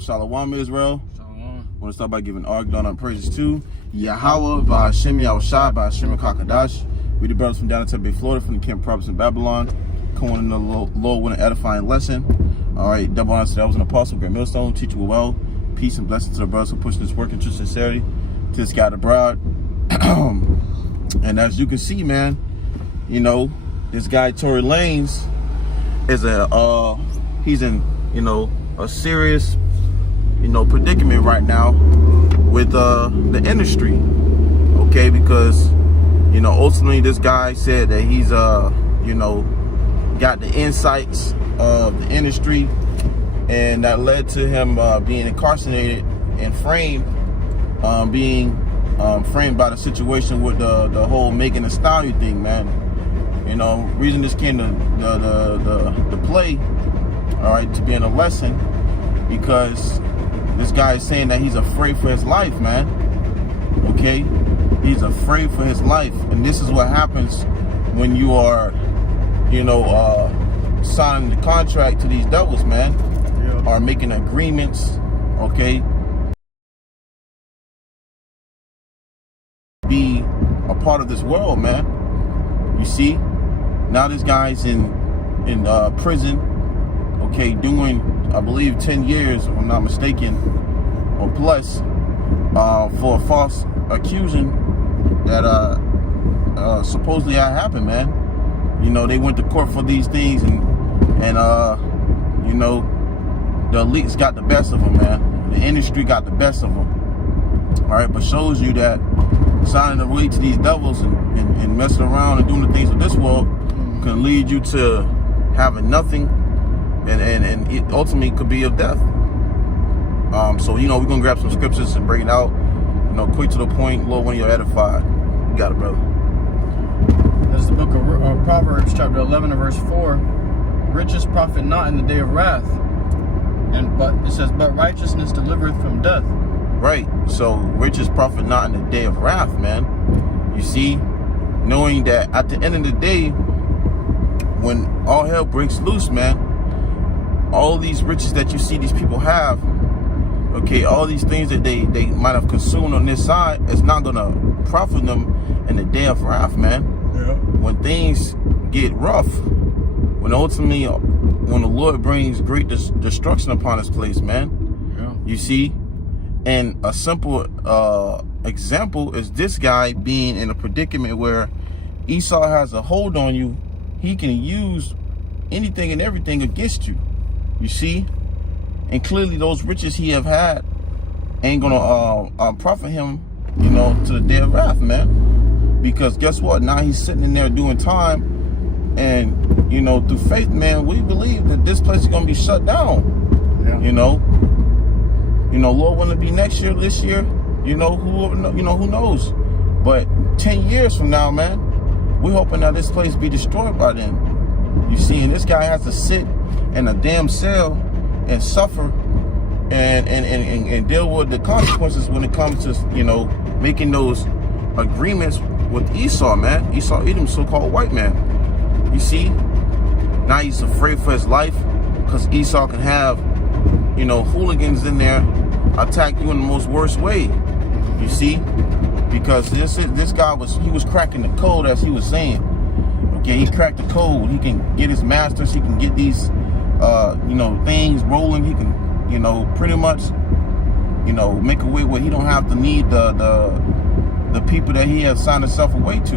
Shalom Israel. Shalom. I want to start by giving honor and praises to Yahweh, Ba'ashem Yahushua, Ba'ashem Kakadash. We the brothers from down in Tempe, Florida, from the camp province in Babylon. Coming in the Lord with an edifying lesson. All right, double honor to that was an apostle, great millstone, teach you well. Peace and blessings to the brothers for pushing this work in true sincerity. To this guy, the bride. And as you can see, man, you know, this guy Tory Lanez is he's in, you know, a serious, you know, predicament right now with the industry. Okay, because, you know, ultimately this guy said that he's you know, got the insights of the industry, and that led to him being incarcerated and framed, being framed by the situation with the whole Megan Thee Stallion thing, man. You know, reason this came to the play, all right, to being a lesson, because this guy is saying that he's afraid for his life, man. Okay, he's afraid for his life, and this is what happens when you are, you know, signing the contract to these devils, man, or making agreements, okay, be a part of this world, man. You see, now this guy's in prison, okay, doing, I believe, 10 years, if I'm not mistaken, or plus, for a false accusation that supposedly had happened, man. You know, they went to court for these things, and you know, the elites got the best of them, man. The industry got the best of them. All right, but shows you that signing away to these devils and messing around and doing the things of this world can lead you to having nothing, and it ultimately could be of death. So, you know, we're gonna grab some scriptures and break it out, you know, quick to the point. Lord, when you're edified, you got it, brother. This is the book of Proverbs, chapter 11 and verse 4. Riches profit not in the day of wrath, but it says, but righteousness delivereth from death. Right. So riches profit not in the day of wrath, man. You see, knowing that at the end of the day, when all hell breaks loose, man, all these riches that you see these people have, okay, all these things that they might have consumed on this side, it's not gonna profit them in the day of wrath, man. Yeah. When things get rough, when ultimately, when the Lord brings great destruction upon this place, man. Yeah. You see, and a simple example is this guy being in a predicament where Esau has a hold on you. He can use anything and everything against you. You see, and clearly those riches he have had ain't gonna profit him, you know, to the day of wrath, man. Because guess what? Now he's sitting in there doing time, and you know, through faith, man, we believe that this place is gonna be shut down. Yeah. You know, Lord, will it be next year, this year? You know, who knows? But 10 years from now, man, we're hoping that this place be destroyed by then. You see, and this guy has to sit in a damn cell and suffer and deal with the consequences when it comes to, you know, making those agreements with Esau, man. Esau, Edom, so-called white man. You see, now he's afraid for his life because Esau can have, you know, hooligans in there attack you in the most worst way. You see, because this guy was cracking the code, as he was saying. Okay, he cracked the code. He can get his masters. He can get these you know, things rolling. He can, you know, pretty much, you know, make a way where he don't have to need the people that he has signed himself away to.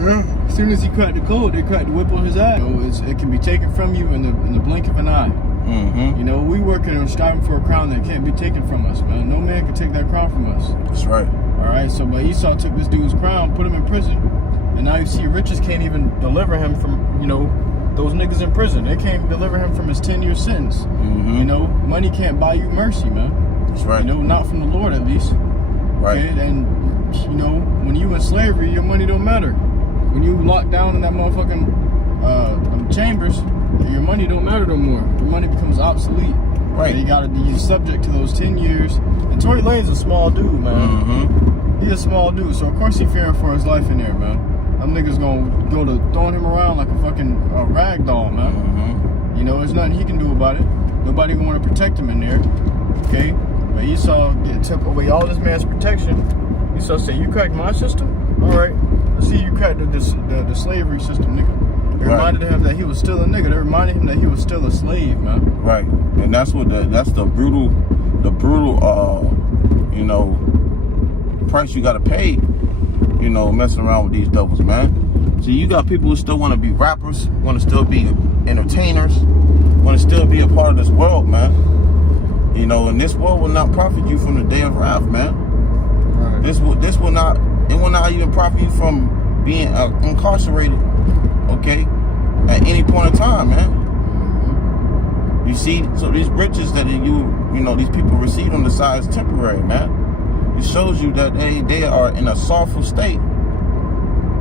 Yeah. As soon as he cracked the code, they cracked the whip on his eye. You know, it can be taken from you in the blink of an eye. Mm-hmm. You know, we working and striving for a crown that can't be taken from us, man. No man can take that crown from us. That's right. All right. So, but Esau took this dude's crown, put him in prison, and now you see riches can't even deliver him from, you know, those niggas in prison. They can't deliver him from his 10-year sentence. Mm-hmm. You know, money can't buy you mercy, man. That's right. You know, not from the Lord at least. Right. Okay? And you know, when you in slavery, your money don't matter. When you locked down in that motherfucking chambers, your money don't matter no more. Your money becomes obsolete. Right. You gotta be subject to those 10 years. And Tory Lanez a small dude, man. Mm-hmm. He's a small dude, so of course he's fearing for his life in there, man. Them niggas gonna go to throwing him around like a fucking rag doll, man. Mm-hmm. You know, there's nothing he can do about it. Nobody gonna want to protect him in there. Okay? But Esau took away all this man's protection. Esau said, you cracked my system? Alright. Let's see you cracked the slavery system, nigga. It reminded him that he was still a nigga. It reminded him that he was still a slave, man. Right. And that's the brutal, you know, price you gotta pay, you know, messing around with these devils, man. So you got people who still want to be rappers, want to still be entertainers, want to still be a part of this world, man. You know, and this world will not profit you from the day of wrath, man. Right. This will not even profit you from being incarcerated, okay, at any point in time, man. You see, so these riches that you know, these people receive on the side is temporary, man. It shows you that they are in a sorrowful state.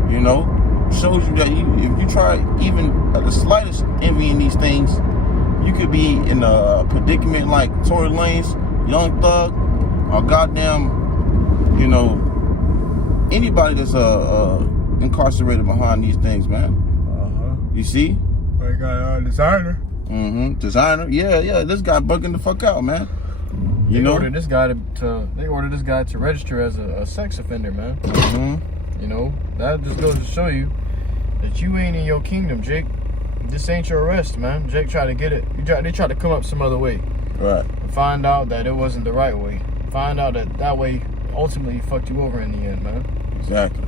You know, it shows you that if you try even at the slightest envying these things, you could be in a predicament like Tory Lanez, Young Thug, or goddamn, you know, anybody that's incarcerated behind these things, man. You see? I got a designer. Designer. Yeah. This guy bugging the fuck out, man. They ordered this guy to register as a sex offender, man. You know, that just goes to show you that you ain't in your kingdom, Jake. This ain't your arrest, man. Jake tried to get it. They tried to come up some other way. Right. And find out that it wasn't the right way. Find out that way ultimately fucked you over in the end, man. Exactly.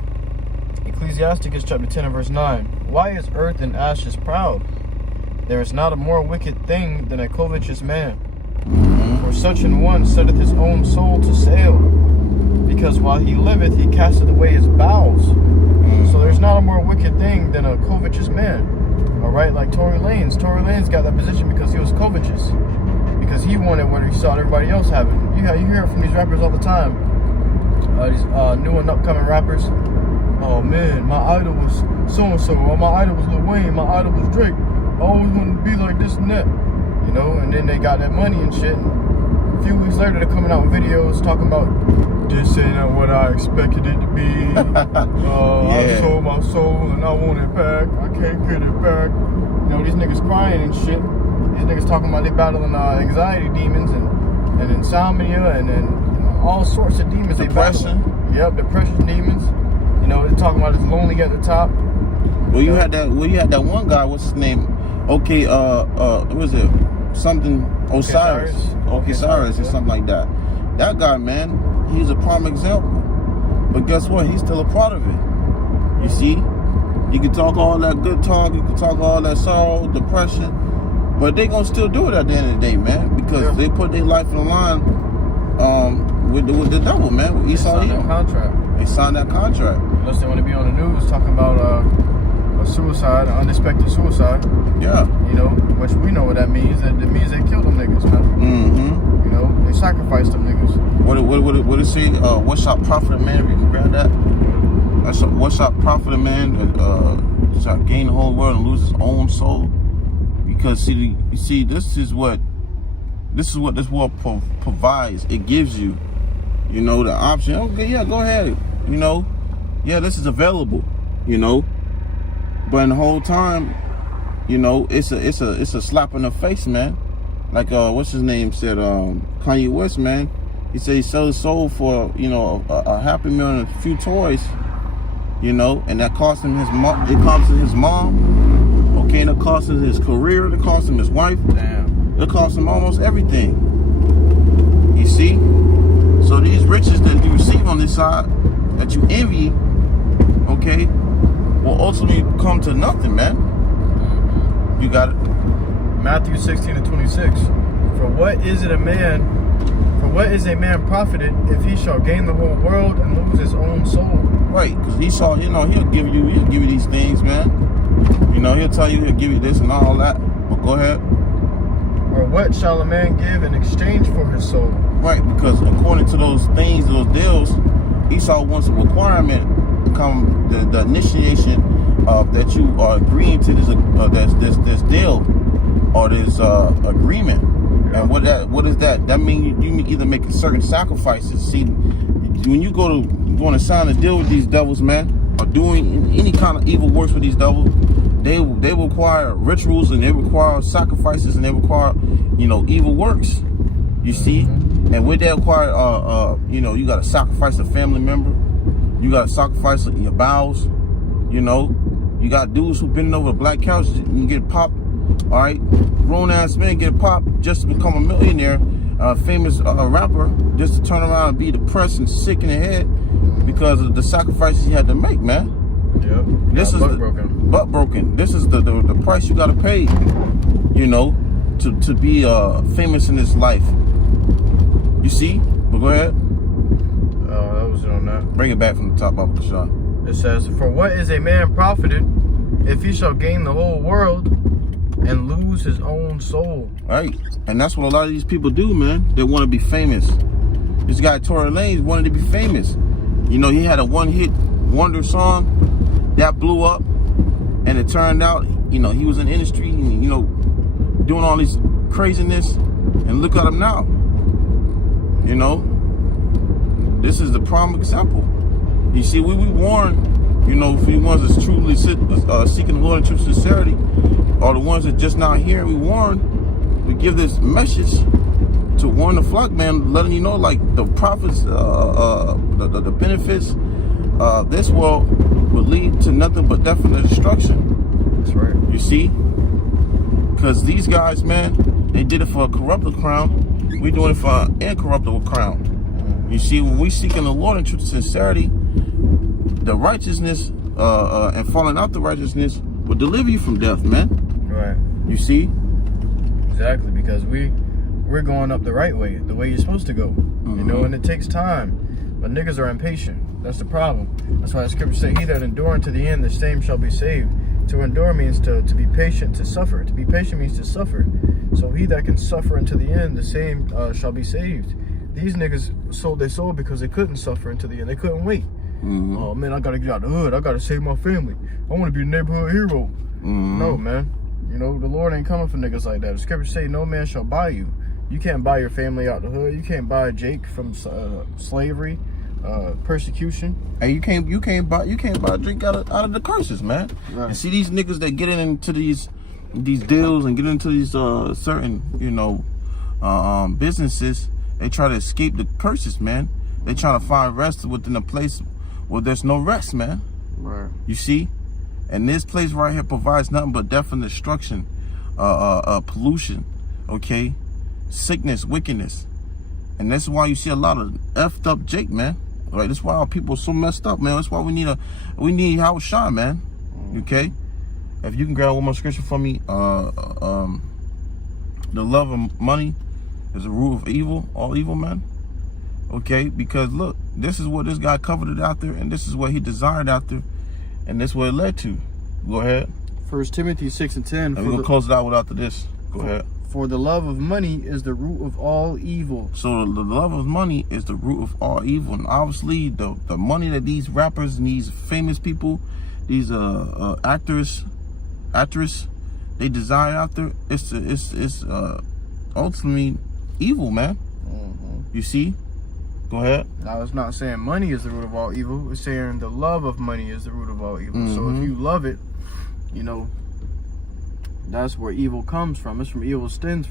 Ecclesiasticus chapter 10 and verse 9. Why is earth and ashes proud? There is not a more wicked thing than a covetous man. For such an one setteth his own soul to sale, because while he liveth he casteth away his bowels. So there's not a more wicked thing than a covetous man. Alright, like Tory Lanez. Tory Lanez got that position because he was covetous. Because he wanted what he saw everybody else having. You hear it from these rappers all the time. These new and upcoming rappers. Oh man, my idol was so-and-so, or my idol was Lil Wayne, my idol was Drake. I always wanted to be like this and that. You know, and then they got that money and shit. And a few weeks later, they're coming out with videos talking about, this ain't not what I expected it to be. I sold my soul and I want it back. I can't get it back. You know, these niggas crying and shit. These niggas talking about they battling anxiety demons and insomnia and then all sorts of demons. Depression. They battling. Yep, depression demons. You know, they're talking about it's lonely at the top. Well, you had that one guy. What's his name? Okay, what was it? Something Osiris. Osiris or something like that. That guy, man, he's a prime example. But guess what? He's still a part of it. You see? You can talk all that good talk, you can talk all that sorrow, depression, but they gonna still do it at the end of the day, man, because they put their life on the line with the devil, man, with Esau. They signed that contract. They signed that contract. Unless they want to be on the news talking about a suicide, an unexpected suicide. Yeah. You know, which we know what that means. It means they killed them niggas, man. You know, they sacrificed them niggas. What it say? What shall profit a man if you can grab that? What shall profit a man shall gain the whole world and lose his own soul? Because see, this is what this world provides. It gives you, you know, the option. Okay, yeah, go ahead. You know, yeah, this is available. You know, but in the whole time, you know, it's a slap in the face, man. Like what's his name said, Kanye West, man. He said he sold his soul for, you know, a Happy Meal and a few toys. You know, and that cost him his mom. It cost him his mom. Okay, and it cost him his career. It cost him his wife. Damn. It cost him almost everything. You see? So these riches that you receive on this side, that you envy, okay, will ultimately come to nothing, man. You got it. Matthew 16:26. For what is a man profited if he shall gain the whole world and lose his own soul? Right, because Esau, you know, he'll give you these things, man. You know, he'll tell you, he'll give you this and all that. But go ahead. Or what shall a man give in exchange for his soul? Right, because according to those things, those deals, Esau wants a requirement, the initiation of that you are agreeing to this deal or this agreement. And what is that? That means you either make certain sacrifices. See, when you going to sign a deal with these devils, man, or doing any kind of evil works with these devils, they require rituals and they require sacrifices and they require, you know, evil works. You see? And with that required, you know, you got to sacrifice a family member. You got to sacrifice your bowels. You know, you got dudes who bending over the black couch and get popped. All right, grown ass men get popped just to become a millionaire, famous rapper, just to turn around and be depressed and sick in the head because of the sacrifices he had to make, man. Yep. This is butt broken. This is the price you got to pay. You know, to be famous in this life. You see? But go ahead. That was it on that. Bring it back from the top up, Kashawn. It says, "For what is a man profited if he shall gain the whole world and lose his own soul?" Right. And that's what a lot of these people do, man. They want to be famous. This guy, Tory Lanez, wanted to be famous. You know, he had a one-hit wonder song that blew up. And it turned out, you know, he was in the industry, and, you know, doing all this craziness. And look at him now. You know, this is the prime example. You see, we warn, you know, for the ones that's truly seeking the Lord in true sincerity, or the ones that just not hearing, we warn, we give this message to warn the flock, man, letting you know, like, the profits, the benefits, this world will lead to nothing but death and destruction. That's right. You see? Because these guys, man, they did it for a corruptible crown. We doing it for an incorruptible crown. You see, when we seeking the Lord in truth and sincerity, the righteousness and falling out the righteousness will deliver you from death, man. Right. You see? Exactly, because we're going up the right way, the way you're supposed to go. You know, and it takes time. But niggas are impatient. That's the problem. That's why the scripture say, "He that endure unto the end, the same shall be saved." To endure means to be patient, to suffer. To be patient means to suffer. So he that can suffer unto the end, the same shall be saved. These niggas sold their soul because they couldn't suffer until the end. They couldn't wait. Oh man, I gotta get out the hood. I gotta save my family. I want to be a neighborhood hero. No, man. You know, the Lord ain't coming for niggas like that. The scripture say, "No man shall buy you." You can't buy your family out the hood. You can't buy Jake from slavery, persecution. And you can't buy a drink out of the curses, man. Right. And see these niggas that get into these deals and get into these certain, you know, businesses, they try to escape the curses, man. They trying to find rest within a place where there's no rest, man. Right. You see? And this place right here provides nothing but death and destruction, pollution, okay? Sickness, wickedness. And that's why you see a lot of effed up Jake, man. Right? That's why our people are so messed up, man. That's why we need Howard Shine, man. Okay? If you can grab one more scripture for me, the love of money is the root of evil, all evil, man. Okay? Because look, this is what this guy coveted out there, and this is what he desired out there, and this is what it led to. Go ahead. 1 Timothy 6:10. And we're going to close it out after this. Go ahead. For the love of money is the root of all evil. So the love of money is the root of all evil. And obviously the money that these rappers and these famous people, these actors, they desire out there, it's ultimately evil, man. You see? Go ahead. Now, it's not saying money is the root of all evil. It's saying the love of money is the root of all evil. So if you love it, you know, that's where evil comes from. It's from evil stems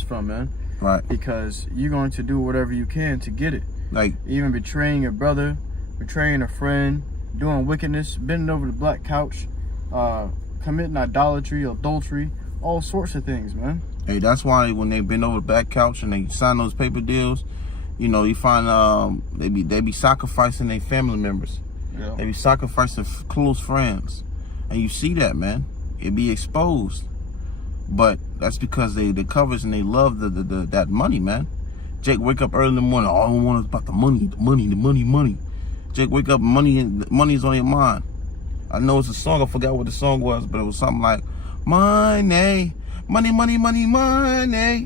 from, man. Right. Because you're going to do whatever you can to get it. Like even betraying your brother, betraying a friend, doing wickedness, bending over the black couch, committing idolatry, adultery, all sorts of things, man. Hey, that's why when they bend over the black couch and they sign those paper deals, you know, you find they be sacrificing their family members. Yeah. They be sacrificing close friends. And you see that, man. It be exposed. But that's because they covers and they love that money, man. Jake wake up early in the morning, all I want is about the money. Jake wake up, money's on your mind. I know it's a song, I forgot what the song was, but it was something like, money.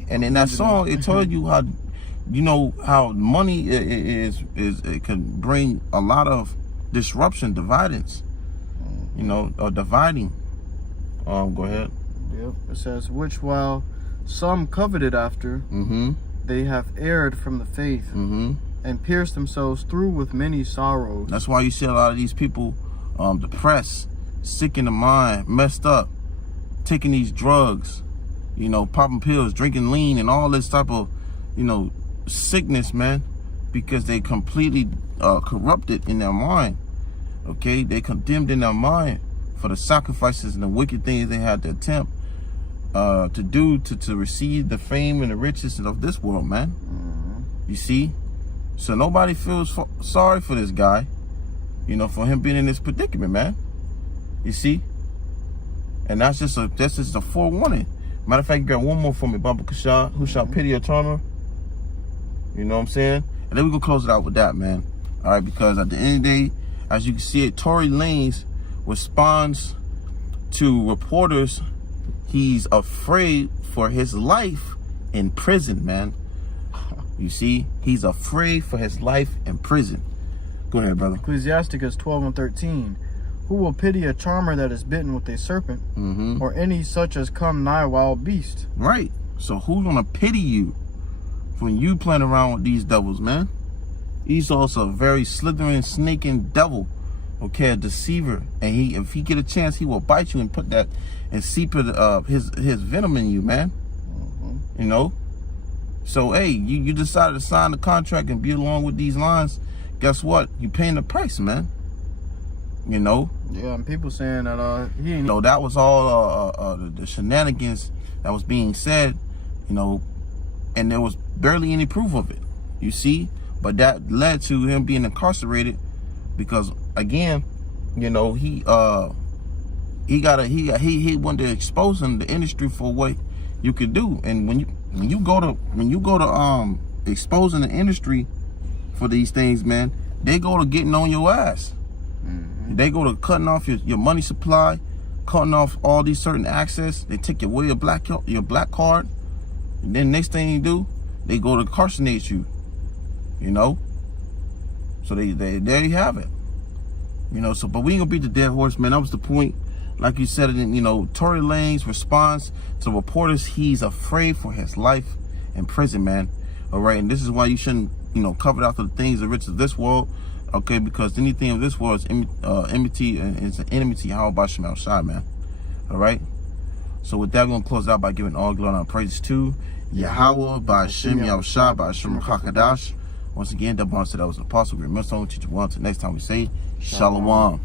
And in that song, it told you how, you know, how money it can bring a lot of disruption, dividance, you know, or dividing. Go ahead. Yep. It says, which while some coveted after, they have erred from the faith and pierced themselves through with many sorrows. That's why you see a lot of these people depressed, sick in the mind, messed up, taking these drugs, you know, popping pills, drinking lean, and all this type of sickness, man, because they completely corrupted in their mind. Okay, they condemned in their mind for the sacrifices and the wicked things they had to attempt to do to receive the fame and the riches of this world, man. You see, so nobody feels sorry for this guy, for him being in this predicament, man. You see, and that's just a forewarning. Matter of fact, you got one more for me, Baba Kashan. Who shall pity a charmer? You know what I'm saying? And then we gonna close it out with that, man. All right, because at the end of the day, as you can see it, Tory Lanez responds to reporters. He's afraid for his life in prison, man. You see, he's afraid for his life in prison. Go ahead, brother. Ecclesiasticus 12:13. Who will pity a charmer that is bitten with a serpent, or any such as come nigh wild beast? Right. So who's gonna pity you when you playing around with these devils, man? He's also a very slithering, snaking devil. Okay, a deceiver, and if he get a chance, he will bite you and put that and seep his venom in you, man. So hey, you decided to sign the contract and be along with these lines. Guess what? You paying the price, man. Yeah, and people saying that he ain't. That was all the shenanigans that was being said, and there was barely any proof of it. You see, but that led to him being incarcerated because. Again, he wanted to expose the industry for what you could do. And when you go to exposing the industry for these things, man, they go to getting on your ass. They go to cutting off your money supply, cutting off all these certain access. They take away your black card, and then next thing you do, they go to incarcerate you. So they there you have it. But we ain't gonna beat the dead horse, man. That was the point. Like you said, Tory Lanez responds to reporters. He's afraid for his life in prison, man. All right, and this is why you shouldn't, cover after the things, the riches of this world. Okay, because anything of this world is enmity, and it's an enmity. How about Shemal Shai, man? All right. So with that, we're gonna close out by giving all glory and praises to Yahweh by Shem Yahushua by Shem Hakadash. Once again, double honor to that was an apostle. We remember to teach one. Until next time we say Shalom.